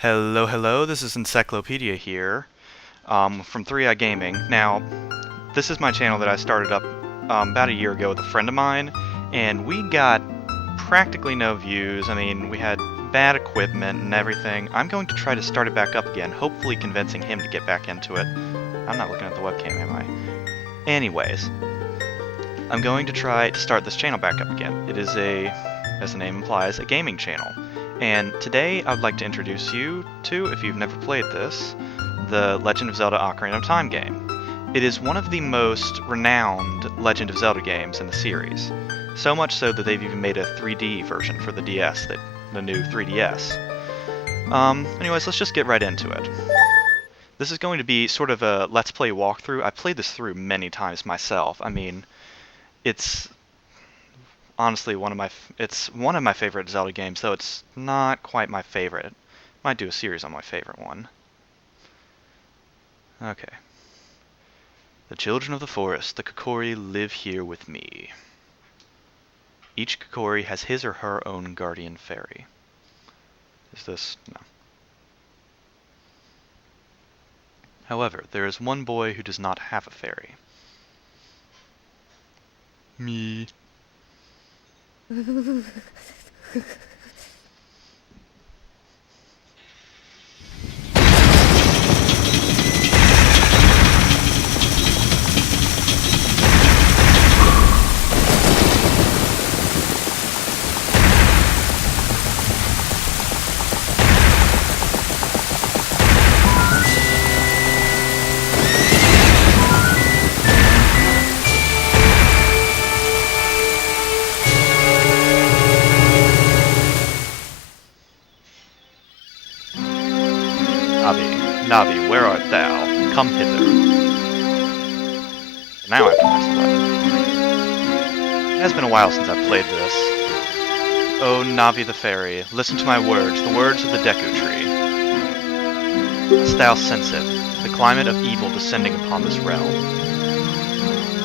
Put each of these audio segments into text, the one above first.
Hello, hello, this is Encyclopedia here, from 3i Gaming. Now, this is my channel that I started up about a year ago with a friend of mine, and we got practically no views. I mean, we had bad equipment and everything. I'm going to try to start it back up again, hopefully convincing him to get back into it. I'm not looking at the webcam, am I? Anyways, I'm going to try to start this channel back up again. It is as the name implies, a gaming channel. And today I would like to introduce you to, if you've never played this, the Legend of Zelda Ocarina of Time game. It is one of the most renowned Legend of Zelda games in the series. So much so that they've even made a 3D version for the DS, the new 3DS. Anyways, let's just get right into it. This is going to be sort of a Let's Play walkthrough. I played this through many times myself. I mean, it's honestly it's one of my favorite Zelda games, though it's not quite my favorite. Might do a series on my favorite one. Okay. The children of the forest, the Kokori, live here with me. Each Kokori has his or her own guardian fairy. Is this? No. However, there is one boy who does not have a fairy. Me. Navi, where art thou? Come hither. Now I have to press the button. It has been a while since I've played this. Oh, Navi the fairy, listen to my words, the words of the Deku Tree. Dost thou sense it, the climate of evil descending upon this realm?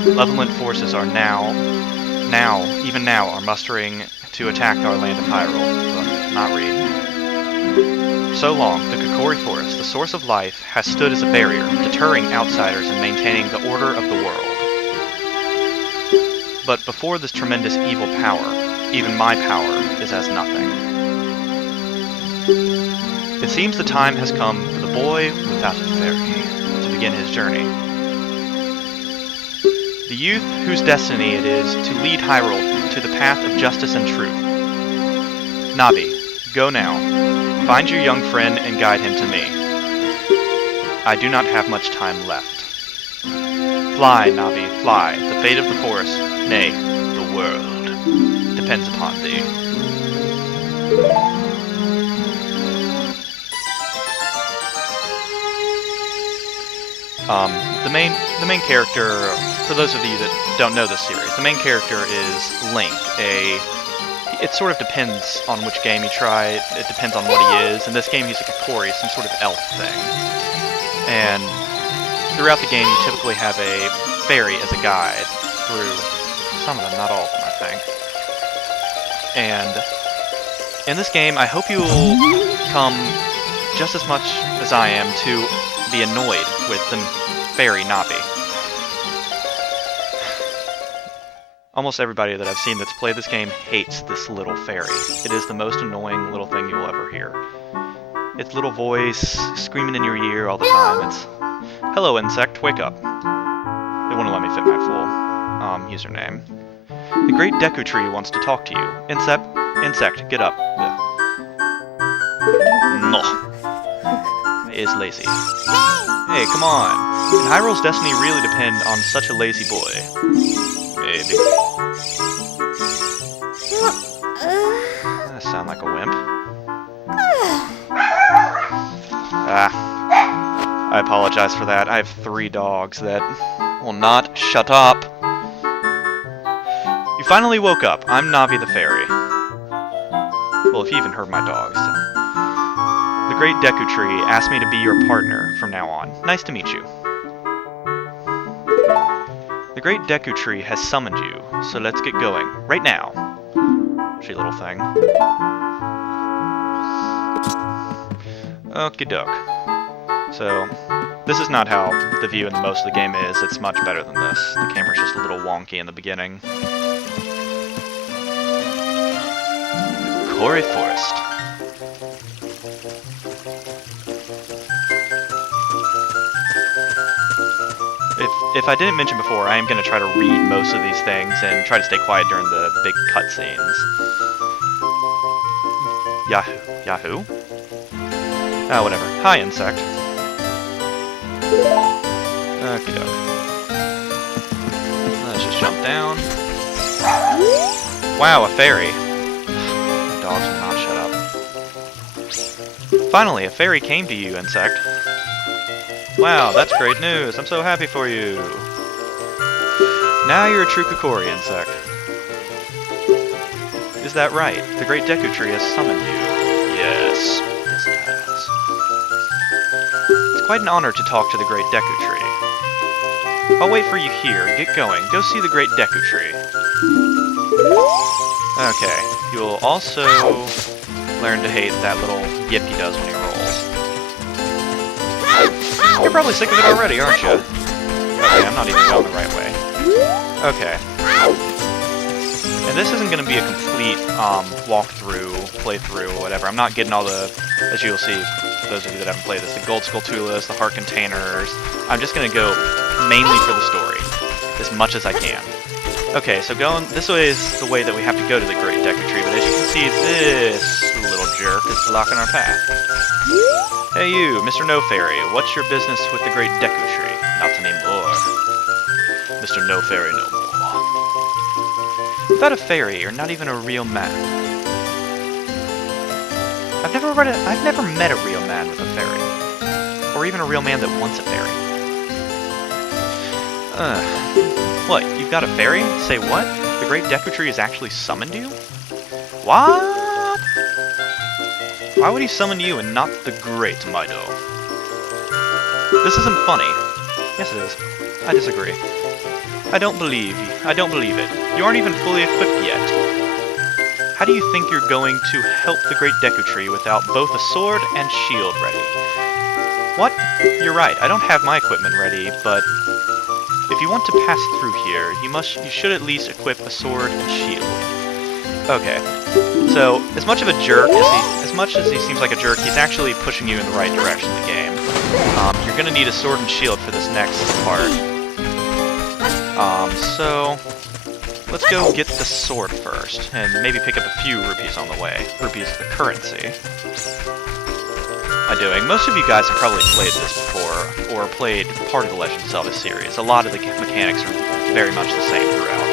Malevolent forces are even now, are mustering to attack our land of Hyrule. Look, not read. For so long, the Kokori Forest, the source of life, has stood as a barrier, deterring outsiders and maintaining the order of the world. But before this tremendous evil power, even my power is as nothing. It seems the time has come for the boy without a fairy to begin his journey. The youth whose destiny it is to lead Hyrule to the path of justice and truth. Navi, go now. Find your young friend and guide him to me. I do not have much time left. Fly, Navi, fly. The fate of the forest, nay, the world, depends upon thee. The main character, for those of you that don't know this series, the main character is Link, it sort of depends on which game you try. It depends on what he is. In this game, he's a Kokori, some sort of elf thing. And throughout the game, you typically have a fairy as a guide through some of them, not all of them, I think. And in this game, I hope you will come just as much as I am to be annoyed with the fairy Navi. Almost everybody that I've seen that's played this game hates this little fairy. It is the most annoying little thing you'll ever hear. Its little voice screaming in your ear all the time. It's, hello insect, wake up. They wouldn't let me fit my full username. The great Deku Tree wants to talk to you. Insect, get up. No. It is lazy. Hey, come on. Can Hyrule's destiny really depend on such a lazy boy? Maybe. That sound like a wimp. I apologize for that. I have 3 dogs that will not shut up. You finally woke up. I'm Navi the fairy. Well, if you even heard my dogs. The great Deku Tree asked me to be your partner from now on. Nice to meet you. The great Deku Tree has summoned you, so let's get going. Right now. She little thing. Okie doke. So, this is not how the view in most of the game is. It's much better than this. The camera's just a little wonky in the beginning. Quarry Forest. If I didn't mention before, I am going to try to read most of these things and try to stay quiet during the big cutscenes. Yahoo? Ah, whatever. Hi, insect. Okie doke. Let's just jump down. Wow, a fairy. My dogs will not shut up. Finally, a fairy came to you, insect. Wow, that's great news. I'm so happy for you. Now you're a true Kokori insect. Is that right? The great Deku Tree has summoned you. Yes. Yes, it has. It's quite an honor to talk to the great Deku Tree. I'll wait for you here. Get going. Go see the great Deku Tree. Okay. You'll also learn to hate that little yip he does when he rolls. You're probably sick of it already, aren't you? Okay, I'm not even going the right way. Okay. And this isn't going to be a complete walkthrough, playthrough, whatever. I'm not getting all the, as you'll see, those of you that haven't played this, the gold Skulltulas, the heart containers. I'm just going to go mainly for the story, as much as I can. Okay, so going this way is the way that we have to go to the Great Deku Tree, but as you can see, this little jerk is blocking our path. Hey you, Mr. No Fairy, what's your business with the Great Deku Tree? Not anymore. Mr. No Fairy no more. Without a fairy, you're not even a real man. I've never met a real man with a fairy. Or even a real man that wants a fairy. What, you've got a fairy? Say what? The Great Deku Tree has actually summoned you? What? Why would he summon you and not the Great Mido? This isn't funny. Yes, it is. I disagree. I don't believe it. You aren't even fully equipped yet. How do you think you're going to help the Great Deku Tree without both a sword and shield ready? What? You're right, I don't have my equipment ready, but if you want to pass through here, you should at least equip a sword and shield. Okay. So, as much as he seems like a jerk, he's actually pushing you in the right direction in the game. You're gonna need a sword and shield for this next part. So let's go get the sword first, and maybe pick up a few rupees on the way. Rupees is the currency. Most of you guys have probably played this before, or played part of the Legend of Zelda series. A lot of the mechanics are very much the same throughout.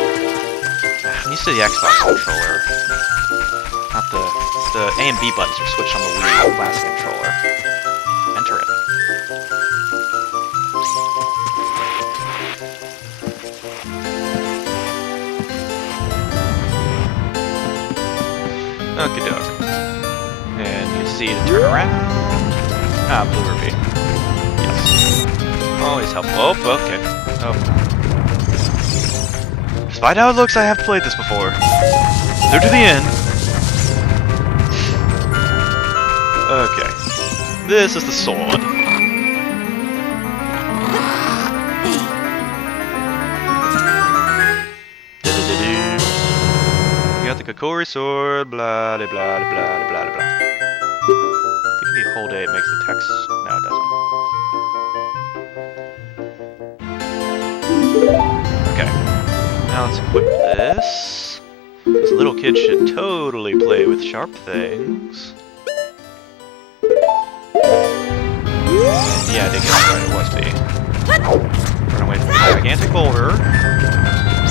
I'm used to the Xbox controller. Not the A and B buttons are switched on the Wii Classic controller. Enter it. Okie doke. And you see to turn around. Ah, blue rupee. Yes. Always helpful. Oh, okay. Oh. Despite how it looks, I have played this before. Through to the end. Okay. This is the sword. You got the Kokori sword, blah, blah, blah, blah, blah, blah, blah. If you hold A, it makes the text... No, it doesn't. Okay. Now let's equip this. This little kid should totally play with sharp things. Yeah, I did get it right, it was B. Run away from the gigantic boulder.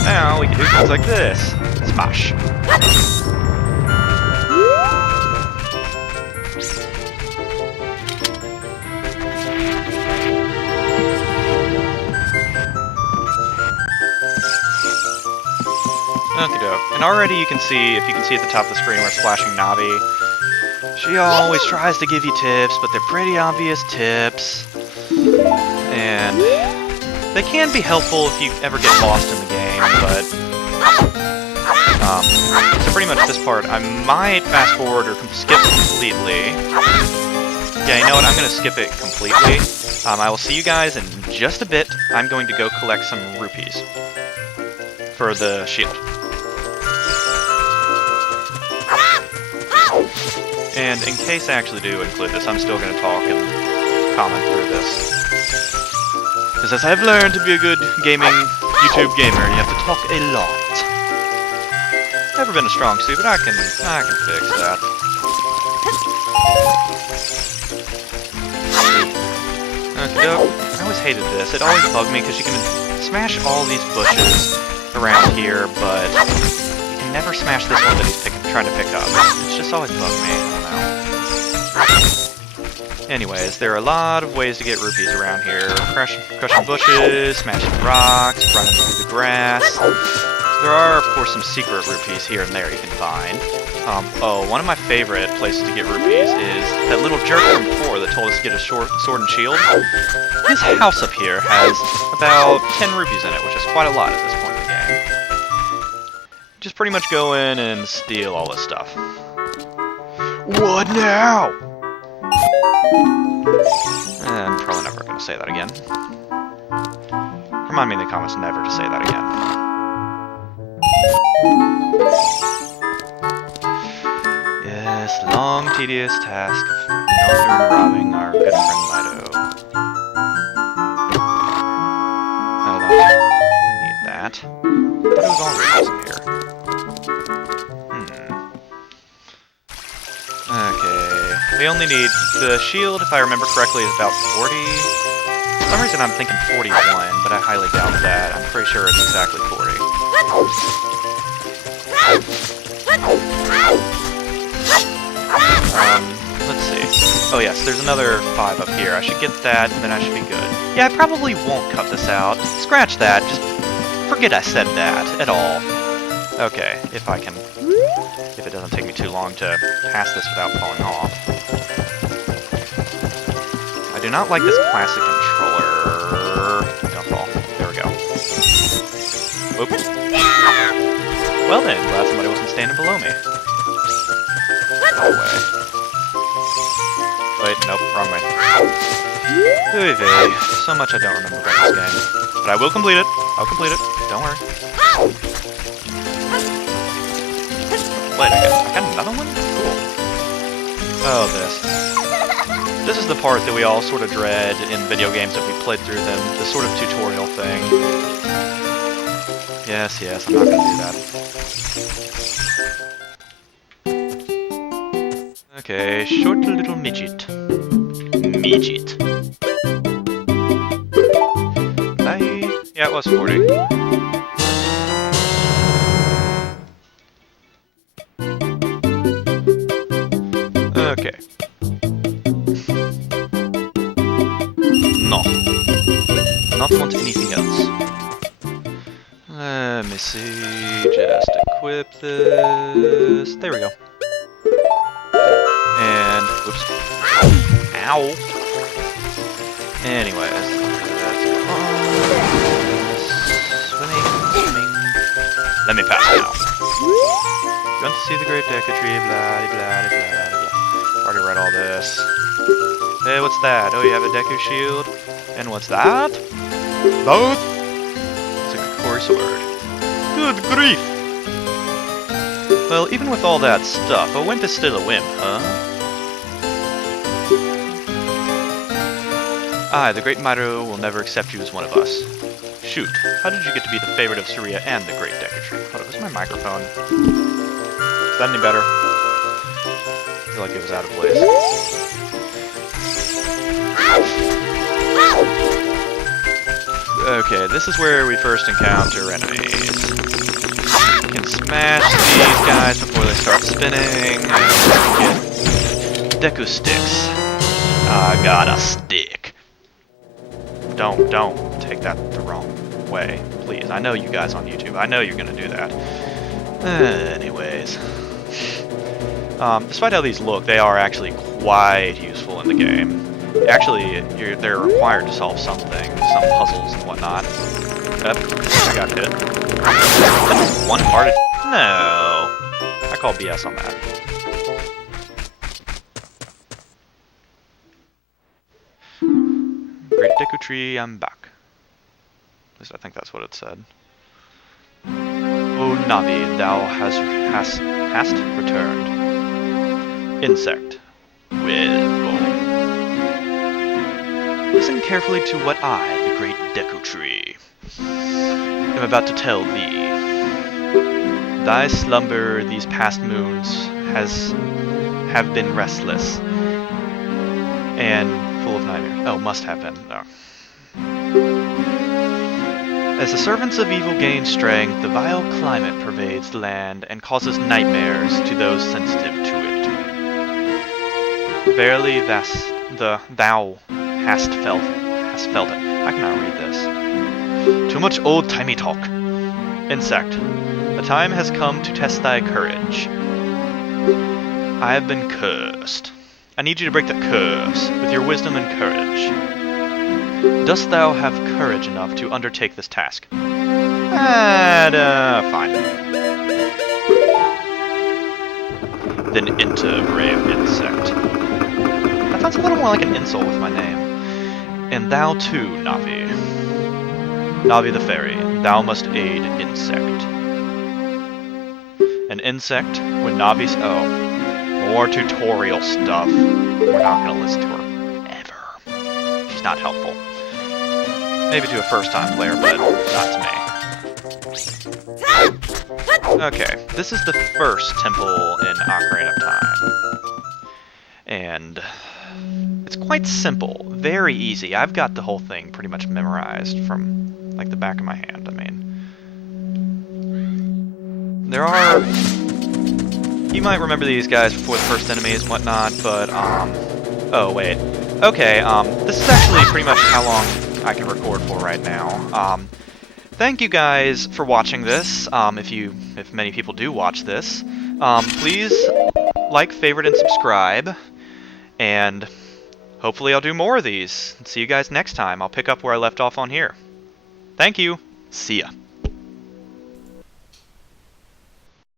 Now we can do things like this. Smash. Okie doke. And already you can see, if you can see at the top of the screen where it's flashing Navi, she always tries to give you tips, but they're pretty obvious tips. And they can be helpful if you ever get lost in the game, but... so pretty much this part, I might fast forward or skip completely. Yeah, you know what? I'm going to skip it completely. I will see you guys in just a bit. I'm going to go collect some rupees for the shield. And in case I actually do include this, I'm still going to talk and comment through this. Because as I've learned to be a good gaming YouTube gamer, you have to talk a lot. Never been a strong suit, but I can fix that. Okay, I always hated this. It always bugged me because you can smash all these bushes around here, but you can never smash this one that he's trying to pick up. It's just always bugged me. I don't know. Anyways, there are a lot of ways to get rupees around here. Crushing bushes, smashing rocks, running through the grass. There are, of course, some secret rupees here and there you can find. One of my favorite places to get rupees is that little jerk from before that told us to get a sword and shield. His house up here has about 10 rupees in it, which is quite a lot at this point in the game. Just pretty much go in and steal all this stuff. What now? I'm probably never going to say that again. Remind me in the comments never to say that again. Yes, long, tedious task of elder and robbing our good friend Mido. Oh, didn't need that. I thought it was all riches in here. Okay, we only need the shield, if I remember correctly, is about 40. For some reason I'm thinking 41, but I highly doubt that. I'm pretty sure it's exactly 40. Let's see. Oh yes, there's another 5 up here. I should get that, and then I should be good. Yeah, I probably won't cut this out. Scratch that. Just forget I said that at all. Okay, if I can... If it doesn't take me too long to pass this without falling off. I do not like this classic controller. Don't fall. There we go. Whoop. Well then, glad somebody wasn't standing below me. No way. Wait, nope, wrong way. Oy vey. So much I don't remember about this game. But I will complete it. I'll complete it. Don't worry. Wait, I got another one? Cool. Oh, this. This is the part that we all sort of dread in video games if we played through them. The sort of tutorial thing. Yes, I'm not gonna do that. Okay, short little midget. Midget. Bye. Yeah, it was 40. Okay. No. Not want anything else. Let me see. Just equip this. There we go. And, whoops. Ow! Anyways, let's go on. Swimming. Let me pass now. You want to see the great Deku-tree, blah, blah, blah, blah, blah. Already read all this. Hey, what's that? Oh, you have a Deku shield? And what's that? Both? It's a Kokori sword. Good grief! Well, even with all that stuff, a wimp is still a wimp, huh? I, the great Mido, will never accept you as one of us. Shoot, how did you get to be the favorite of Saria and the great Deku-tree? Hold on, was my microphone? Is that any better? I feel like it was out of place. Okay, this is where we first encounter enemies. You can smash these guys before they start spinning, and get Deku sticks. I got a stick. Don't take that the wrong way, please. I know you guys on YouTube. I know you're gonna do that. Anyways. Despite how these look, they are actually quite useful in the game. Actually, they're required to solve something, some puzzles and whatnot. I got hit. That was one part of... No. I call BS on that. Great Deku Tree, I'm back. At least I think that's what it said. O Navi, thou hast returned. Insect. Well, listen carefully to what I, the Great Deku Tree, am about to tell thee. Thy slumber these past moons have been restless and full of nightmares. Oh, must have been. Oh. As the servants of evil gain strength, the vile climate pervades the land and causes nightmares to those sensitive to it. Verily, thou hast felt it. I cannot read this. Too much old-timey talk. Insect, the time has come to test thy courage. I have been cursed. I need you to break the curse with your wisdom and courage. Dost thou have courage enough to undertake this task? Fine. Then enter, brave insect. That sounds a little more like an insult with my name. And thou too, Navi. Navi the fairy, thou must aid Insect. An insect, when Navi's... Oh, more tutorial stuff. We're not going to listen to her ever. She's not helpful. Maybe to a first-time player, but not to me. Okay, this is the first temple in Ocarina of Time. And it's quite simple, very easy. I've got the whole thing pretty much memorized from, like, the back of my hand. I mean, there are... You might remember these guys before the first enemies and whatnot, but, oh, wait. Okay, this is actually pretty much how long I can record for right now. Thank you guys for watching this. If many people do watch this, please like, favorite, and subscribe. And hopefully I'll do more of these. See you guys next time. I'll pick up where I left off on here. Thank you. See ya.